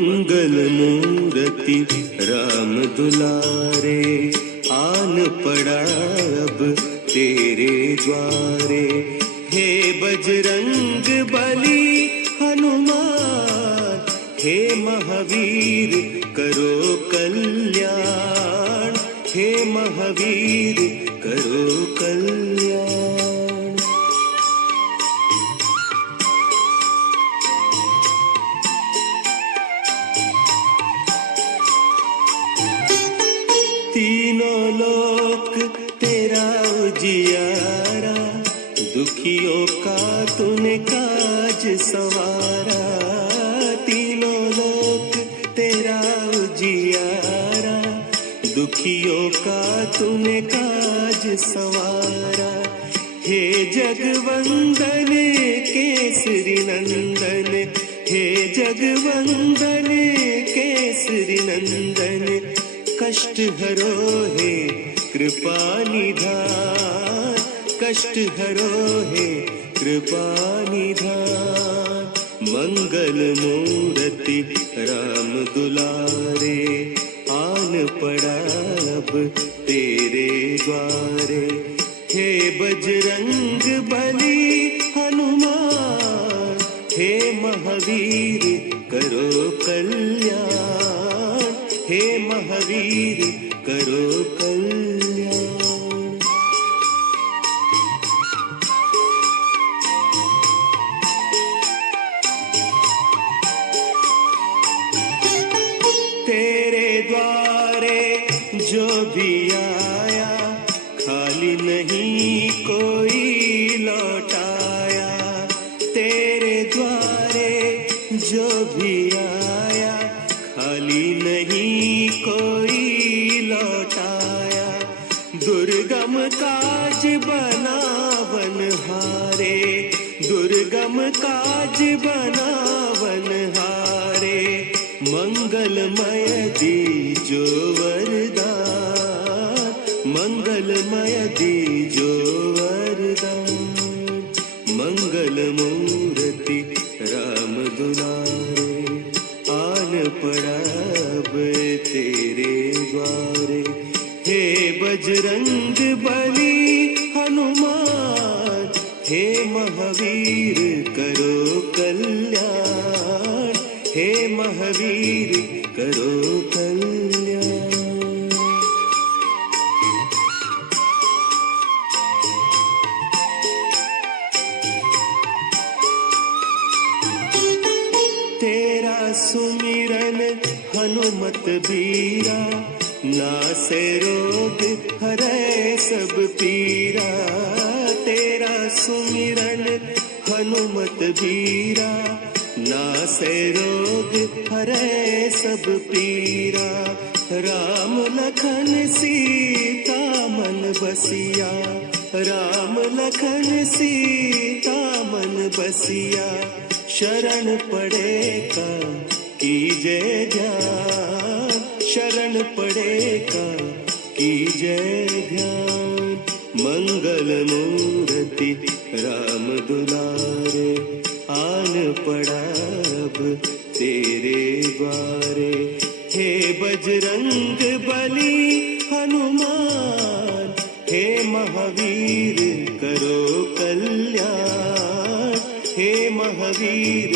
मंगल मूर्ति राम दुलारे, आन पड़ा अब तेरे द्वारे। हे बजरंग बली हनुमान, हे महावीर करो कल्याण, हे महावीर करो कल्याण। तीनों लोक तेरा उजियारा, दुखियों का तूने काज संवारा। तीनों लोक तेरा उजियारा, दुखियों का तूने काज संवारा। हे जगवंदन केसरी नंदन, हे जगवंदन केसरी नंदन, कष्ट हरो हे कृपा निधान, कष्ट हरो हे कृपा निधान। मंगल मूर्ति राम दुलारे, आन पड़ा अब तेरे द्वारे। हे बजरंग बली हनुमान, हे महावीर करो कल्याण, हे महावीर करो कल्याण। तेरे द्वारे जो भी आया, खाली नहीं कोई लौटाया। तेरे द्वारे जो भी आया, खाली नहीं कोई लौटाया। दुर्गम काज बनावन हारे, दुर्गम काज बनावन हारे। मंगलमय दीजो वरदान, मंगलमय दीजो वरदान। मंगल मूर्ति राम दुलारे, आन पड़ा अब तेरे द्वारे। हे बजरंग बली हनुमान, हे महावीर करो कल्याण, हे महावीर करो कल्याण। तेरा सुमिरन हनुमत बीरा, नासे रोग हरै सब पीरा। तेरा सुमिरन हनुमत बीरा, नासे रोग हरै सब पीरा। राम लखन सीता मन बसिया, राम लखन सीता मन बसिया। शरण पड़ेगा कीजे ध्यान, शरण पड़ेगा कीजे ध्यान। मंगल मूर्ति राम दुलारे, आन पड़ा अब तेरे द्वारे। हे बजरंग बली हनुमान, हे महावीर करो कल्याण, हे महावीर